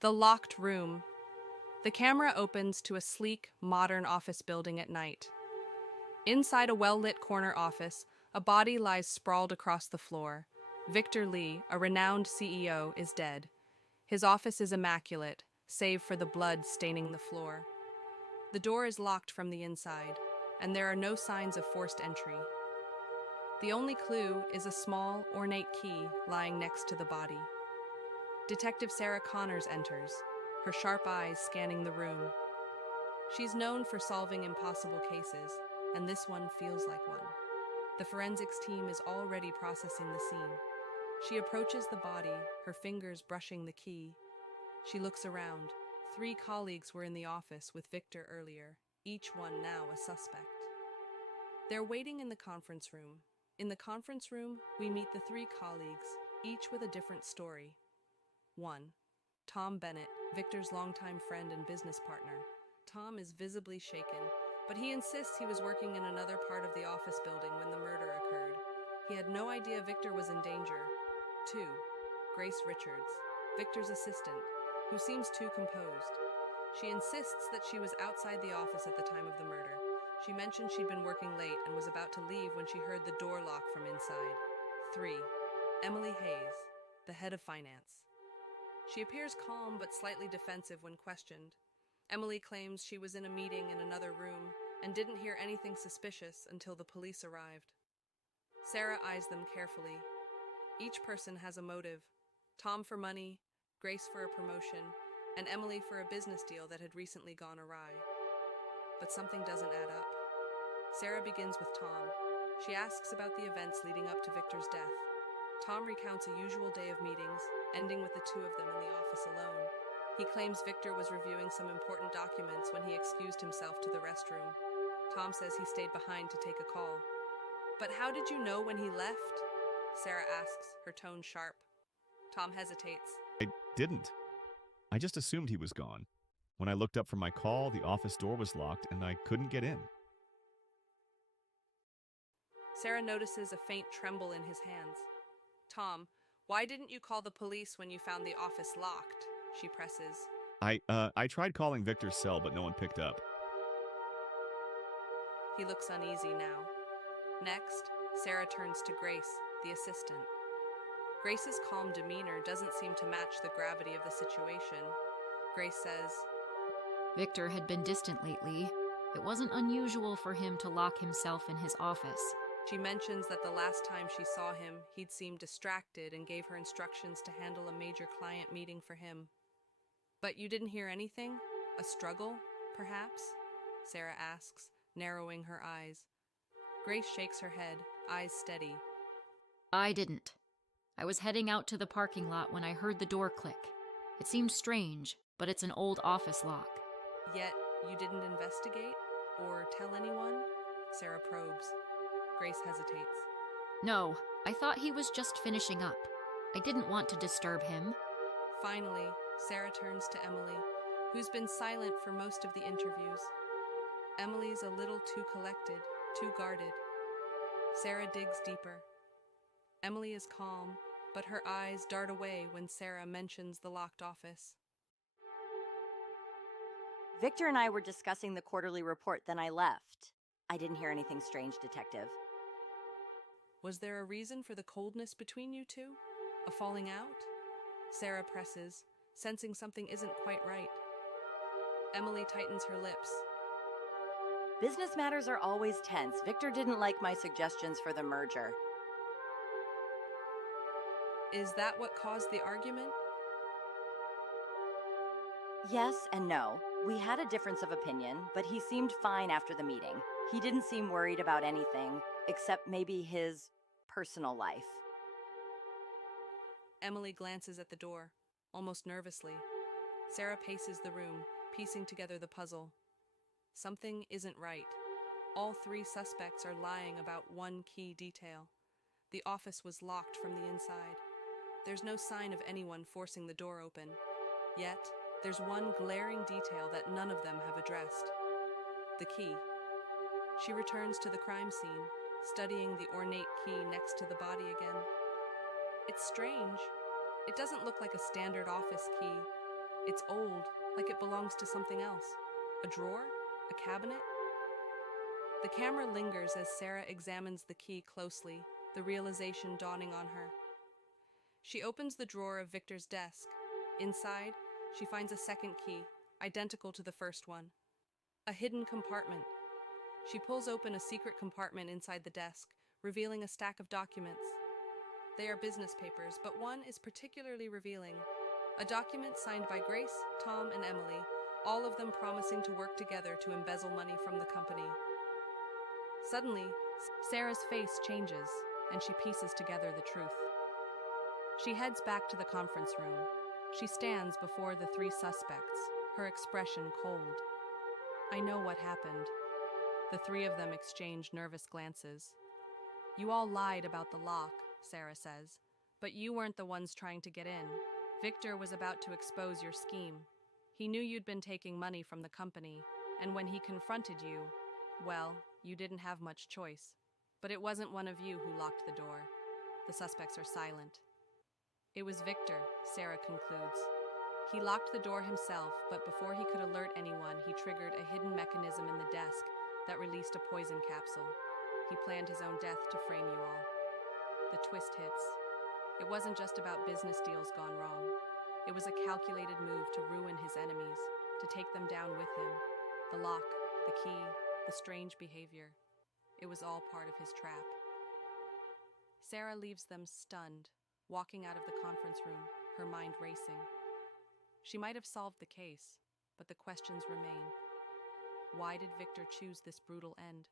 The locked room. The camera opens to a sleek, modern office building at night. Inside a well-lit corner office, a body lies sprawled across the floor. Victor Lee, a renowned CEO, is dead. His office is immaculate, save for the blood staining the floor. The door is locked from the inside, and there are no signs of forced entry. The only clue is a small, ornate key lying next to the body. Detective Sarah Connors enters, her sharp eyes scanning the room. She's known for solving impossible cases, and this one feels like one. The forensics team is already processing the scene. She approaches the body, her fingers brushing the key. She looks around. 3 colleagues were in the office with Victor earlier, each one now a suspect. They're waiting in the conference room. In the conference room, we meet the 3 colleagues, each with a different story. 1. Tom Bennett, Victor's longtime friend and business partner. Tom is visibly shaken, but he insists he was working in another part of the office building when the murder occurred. He had no idea Victor was in danger. 2. Grace Richards, Victor's assistant, who seems too composed. She insists that she was outside the office at the time of the murder. She mentioned she'd been working late and was about to leave when she heard the door lock from inside. 3. Emily Hayes, the head of finance. She appears calm but slightly defensive when questioned. Emily claims she was in a meeting in another room and didn't hear anything suspicious until the police arrived. Sarah eyes them carefully. Each person has a motive. Tom for money, Grace for a promotion, and Emily for a business deal that had recently gone awry. But something doesn't add up. Sarah begins with Tom. She asks about the events leading up to Victor's death. Tom recounts a usual day of meetings, ending with the 2 of them in the office alone. He claims Victor was reviewing some important documents when he excused himself to the restroom. Tom says he stayed behind to take a call. "But how did you know when he left?" Sarah asks, her tone sharp. Tom hesitates. I didn't. I just assumed he was gone. When I looked up from my call, the office door was locked and I couldn't get in. Sarah notices a faint tremble in his hands. "Tom, why didn't you call the police when you found the office locked?" she presses. I tried calling Victor's cell, but no one picked up. He looks uneasy now. Next, Sarah turns to Grace, the assistant. Grace's calm demeanor doesn't seem to match the gravity of the situation. Grace says, Victor had been distant lately. It wasn't unusual for him to lock himself in his office. She mentions that the last time she saw him, he'd seemed distracted and gave her instructions to handle a major client meeting for him. "But you didn't hear anything? A struggle, perhaps?" Sarah asks, narrowing her eyes. Grace shakes her head, eyes steady. I didn't. I was heading out to the parking lot when I heard the door click. It seemed strange, but it's an old office lock. "Yet you didn't investigate? Or tell anyone?" Sarah probes. Grace hesitates. No, I thought he was just finishing up. I didn't want to disturb him. Finally, Sarah turns to Emily, who's been silent for most of the interviews. Emily's a little too collected, too guarded. Sarah digs deeper. Emily is calm, but her eyes dart away when Sarah mentions the locked office. Victor and I were discussing the quarterly report, then I left. I didn't hear anything strange, Detective. Was there a reason for the coldness between you two? A falling out? Sarah presses, sensing something isn't quite right. Emily tightens her lips. Business matters are always tense. Victor didn't like my suggestions for the merger. Is that what caused the argument? Yes and no. We had a difference of opinion, but he seemed fine after the meeting. He didn't seem worried about anything, except maybe his personal life. Emily glances at the door, almost nervously. Sarah paces the room, piecing together the puzzle. Something isn't right. All 3 suspects are lying about one key detail. The office was locked from the inside. There's no sign of anyone forcing the door open. Yet, there's one glaring detail that none of them have addressed. The key. She returns to the crime scene, studying the ornate key next to the body again. It's strange. It doesn't look like a standard office key. It's old, like it belongs to something else. A drawer? A cabinet? The camera lingers as Sarah examines the key closely, the realization dawning on her. She opens the drawer of Victor's desk. Inside, she finds a second key, identical to the first one. A hidden compartment. She pulls open a secret compartment inside the desk, revealing a stack of documents. They are business papers, but one is particularly revealing. A document signed by Grace, Tom, and Emily, all of them promising to work together to embezzle money from the company. Suddenly, Sarah's face changes, and she pieces together the truth. She heads back to the conference room. She stands before the three suspects, her expression cold. I know what happened. The three of them exchange nervous glances. You all lied about the lock, Sarah says, but you weren't the ones trying to get in. Victor was about to expose your scheme. He knew you'd been taking money from the company, and when he confronted you, well, you didn't have much choice. But it wasn't one of you who locked the door. The suspects are silent. It was Victor, Sarah concludes. He locked the door himself, but before he could alert anyone, he triggered a hidden mechanism in the desk that released a poison capsule. He planned his own death to frame you all. The twist hits. It wasn't just about business deals gone wrong. It was a calculated move to ruin his enemies, to take them down with him. The lock, the key, the strange behavior. It was all part of his trap. Sarah leaves them stunned, walking out of the conference room, her mind racing. She might have solved the case, but the questions remain. Why did Victor choose this brutal end?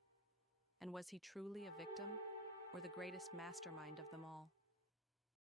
And was he truly a victim, or the greatest mastermind of them all?